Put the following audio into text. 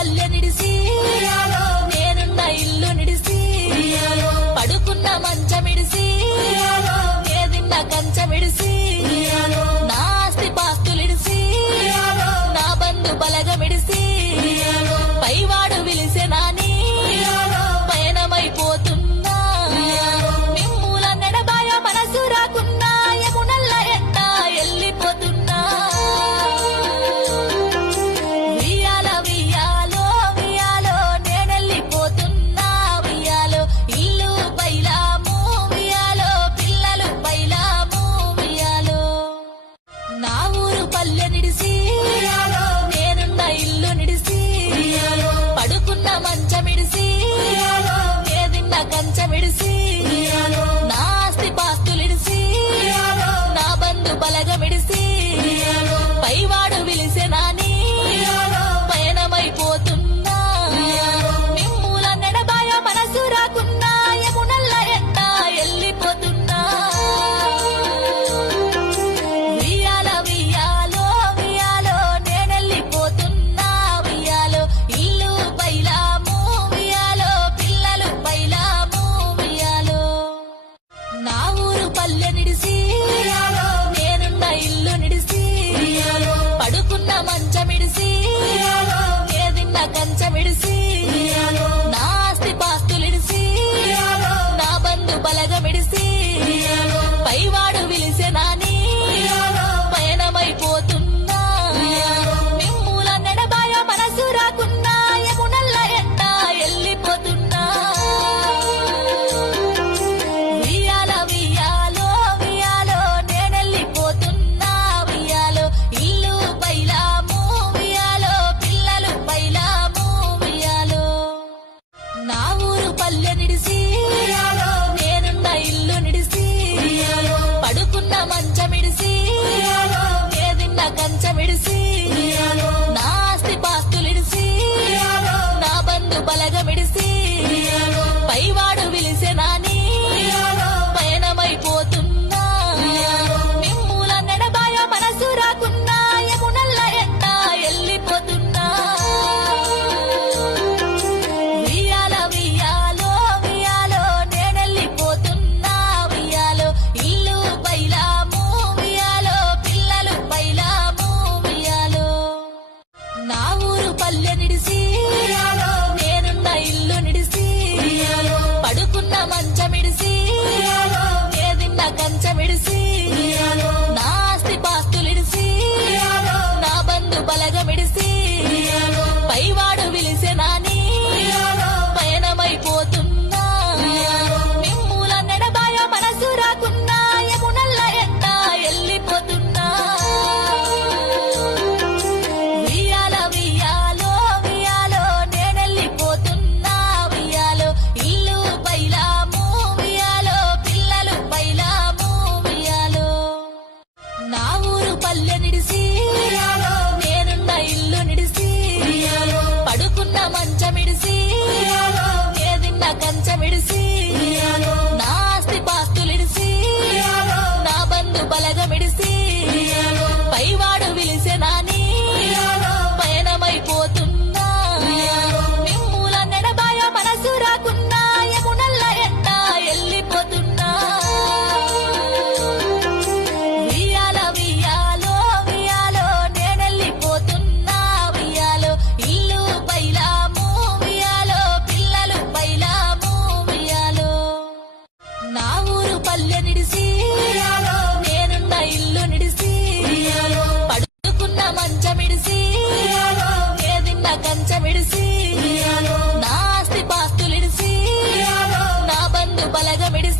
పల్లె నిడిసి నేనున్న ఇల్లు నిడిసి పడుకున్న మంచమిడిసి ఏదిన్న కంచమిడిసి నా ఆస్తి పాస్తులిడిసి నా బంధు బలగమిడిసి పైవాడు విలిసే నాని పయనమైపోతున్నా మిమ్ముల నడబాయ మనసు రాకున్నా యమునల్ల ఎంట ఎల్లిపోతున్నా వియాల వియాలో వియాలో నేనెల్లిపోతున్నా వియాలో ఇల్లు బైలాము వియాలో పిల్లలు బైలాము వియాలో నా ఊరు పల్లె నిడిసి నేనున్న ఇల్లు నిడిసి పడుకున్న మంచమిడిసి ఏదిన్న కంచమిడిసి నా ఆస్తి పాస్తులిడిసి నా బంధు బలగమిడిసి పైవాడు విలిసే నాని పయనమైపోతున్నా మిమ్ముల నడబాయ మనసు రాకున్నా యమునల్ల ఎంట ఎల్లిపోతున్నా వియాల వియాలో వియాలో నేనెల్లిపోతున్నా వియాలో ఇల్లు బైలాము వియాలో పిల్లలు బైలాము వియాలో నా ఊరు పల్లె నిడిసి నేనున్న ఇల్లు నిడిసి పడుకున్న మంచమిడిసి ఏదిన్న కంచమిడిసి నా ఆస్తి పాస్తులిడిసి నా బంధు బలగమిడిసి పైవాడు విలిసే నాని పయనమైపోతున్నా మిమ్ముల నడబాయ మనసు రాకున్నా యమునల్ల ఎంట ఎల్లిపోతున్నా వియాల వియాలో వియాలో నేనెల్లిపోతున్నా వియాలో ఇల్లు బైలాము వియాలో పిల్లలు బైలాము వియాలో నా ఊరు పల్లె నిడిసి నేనున్న ఇల్లు నిడిసి పడుకున్న మంచమిడిసి ఏదిన్న కంచమిడిసి నా ఆస్తి పాస్తులిడిసి నా బంధు బలగమిడిసి పైవాడు విలిసే నాని పయనమైపోతున్నా మిమ్ముల నడబాయ మనసు రాకున్నా యమునల్ల ఎంట ఎల్లిపోతున్నా వియాల వియాలో వియాలో నేనెల్లిపోతున్నా వియాలో ఇల్లు బైలాము వియాలో పిల్లలు బైలాము వియాలో నా ఊరు పల్లె నిడిసి నేనున్న ఇల్లు నిడిసి పడుకున్న మంచమిడిసి ఏదిన్న కంచమిడిసి నా ఆస్తి పాస్తులిడిసి నా బంధు బలగమిడిసి పైవాడు విలిసే నాని పయనమైపోతున్నా మిమ్ముల నడబాయ మనసు రాకున్నా యమునల్ల ఎంట ఎల్లిపోతున్నా వియాల వియాలో వియాలో నేనెల్లిపోతున్నా వియాలో ఇల్లు బైలాము వియాలో పిల్లలు బైలాము వియాలో నా ఊరు పల్లె నిడిసి నేనున్న ఇల్లు నిడిసి పడుకున్న మంచమిడిసి ఏదిన్న కంచమిడిసి నా ఆస్తి పాస్తులిడిసి నా బంధు బలగమిడిసి పైవాడు విలిసే నాని పయనమైపోతున్నా మిమ్ముల నడబాయ మనసు రాకున్నా యమునల్ల ఎంట ఎల్లిపోతున్నా వియాల వియాలో వియాలో నేనెల్లిపోతున్నా వియాలో ఇల్లు బైలాము వియాలో పిల్లలు బైలాము వియాలో నా ఊరు పల్లె నిడిసి నేనున్న ఇల్లు నిడిసి పడుకున్న మంచమిడిసి ఏదిన్న కంచమిడిసి నా ఆస్తి పాస్తులిడిసి నా బంధు బలగమిడిసి